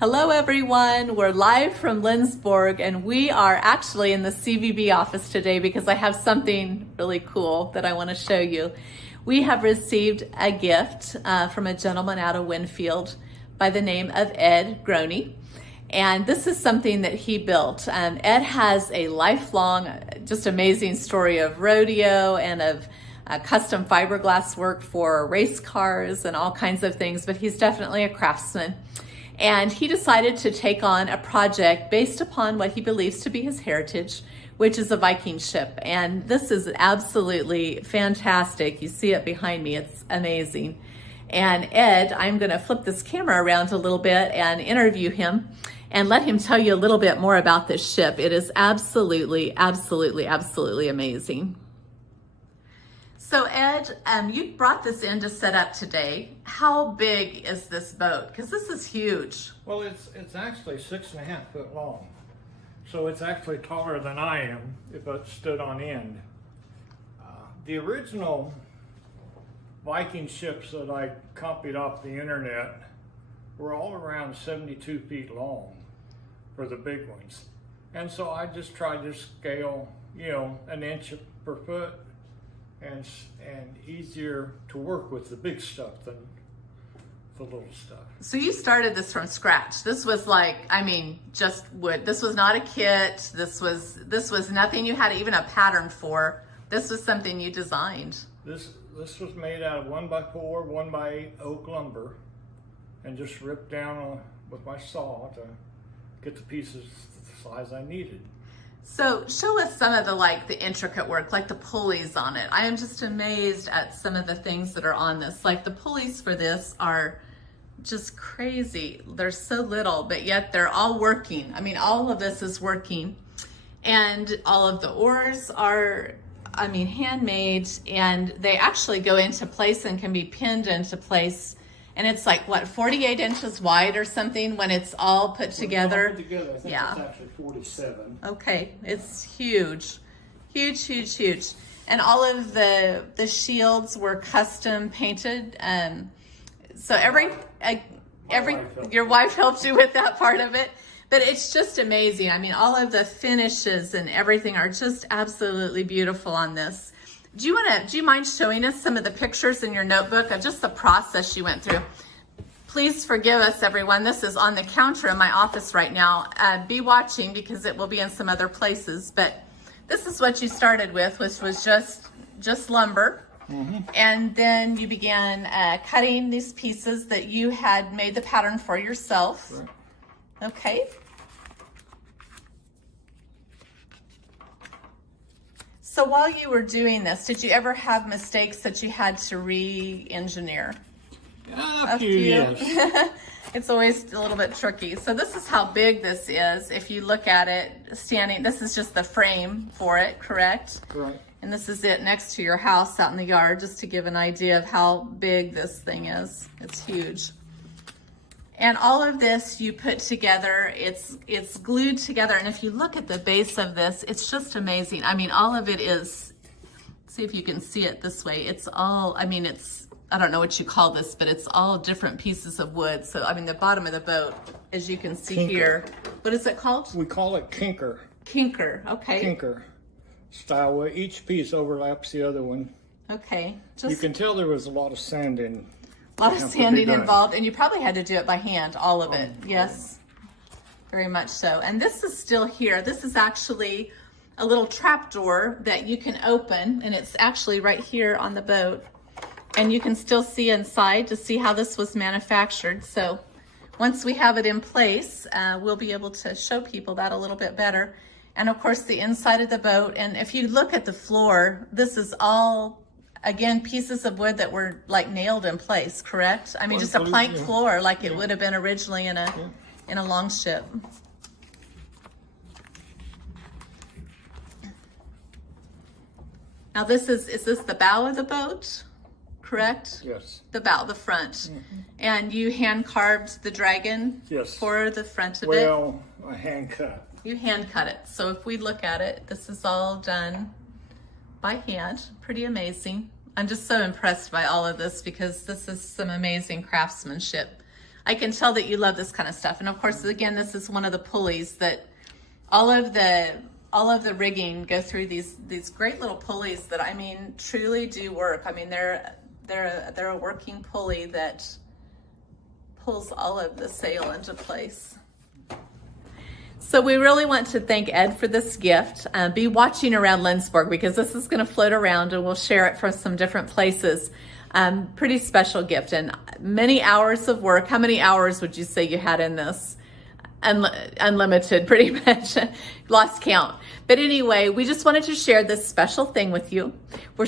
Hello everyone, we're live from Lindsborg and we are actually in the CVB office today because I have something really cool that I want to show you. We have received a gift from a gentleman out of Winfield by the name of Ed Groene. And this is something that he built. Ed has a lifelong, just amazing story of rodeo and of custom fiberglass work for race cars and all kinds of things, but he's definitely a craftsman. And he decided to take on a project based upon what he believes to be his heritage, which is a Viking ship. And this is absolutely fantastic. You see it behind me, it's amazing. And Ed, I'm gonna flip this camera around a little bit and interview him and let him tell you a little bit more about this ship. It is absolutely, absolutely, absolutely amazing. So Ed, you brought this in to set up today. How big is this boat? Because this is huge. Well, it's actually 6.5 foot long. So it's actually taller than I am if it stood on end. The original Viking ships that I copied off the internet were all around 72 feet long for the big ones. And so I just tried to scale, an inch per foot. And easier to work with the big stuff than the little stuff. So you started this from scratch. This was like, just wood. This was not a kit. This was nothing you had even a pattern for. This was something you designed. This was made out of 1x4, 1x8 oak lumber, and just ripped down with my saw to get the pieces the size I needed. So show us some of the intricate work, like the pulleys on it. I am just amazed at some of the things that are on this. Like the pulleys for this are just crazy. They're so little, but yet they're all working. All of this is working. And all of the oars are, handmade, and they actually go into place and can be pinned into place. And it's like, what, 48 inches wide or something when it's all put together? I think it's actually 47. Okay, it's huge. Huge, huge, huge. And all of the shields were custom painted. So your wife helped you with that part of it. But it's just amazing. All of the finishes and everything are just absolutely beautiful on this. Do you mind showing us some of the pictures in your notebook of just the process you went through? Please forgive us, everyone. This is on the counter in my office right now. Be watching because it will be in some other places. But this is what you started with, which was just lumber. Mm-hmm. And then you began cutting these pieces that you had made the pattern for yourself. Sure. Okay. So while you were doing this, did you ever have mistakes that you had to re-engineer? A few, yes. It's always a little bit tricky. So this is how big this is. If you look at it standing, this is just the frame for it, correct? Correct. And this is it next to your house out in the yard, just to give an idea of how big this thing is. It's huge. And all of this you put together, it's glued together. And if you look at the base of this, it's just amazing. All of it is, see if you can see it this way. It's all, I don't know what you call this, but it's all different pieces of wood. So, the bottom of the boat, as you can see Kinker. here, what is it called? We call it kinker. Kinker, okay. Kinker style, where each piece overlaps the other one. Okay. You can tell there was a lot of sanding. A lot of sanding involved, and you probably had to do it by hand, all of it. Yes, very much so. And this is still here. This is actually a little trap door that you can open, and it's actually right here on the boat. And you can still see inside to see how this was manufactured. So once we have it in place, we'll be able to show people that a little bit better. And of course, the inside of the boat. And if you look at the floor, this is all, again, pieces of wood that were nailed in place, correct? Just a plank floor like it would have been originally in a longship. Now is this the bow of the boat, correct? Yes. The bow, the front. Mm-hmm. And you hand carved the dragon? Yes. For the front of it? Well, I hand cut. You hand cut it. So if we look at it, this is all done by hand. Pretty amazing. I'm just so impressed by all of this because this is some amazing craftsmanship I can tell that you love this kind of stuff. And of course, again, this is one of the pulleys that all of the rigging go through these great little pulleys that, I mean, truly do work. I mean, they're a working pulley that pulls all of the sail into place. So we really want to thank Ed for this gift. Be watching around Lindsborg because this is going to float around and we'll share it from some different places. Pretty special gift and many hours of work. How many hours would you say you had in this? Unlimited, pretty much. Lost count. But anyway, we just wanted to share this special thing with you. We're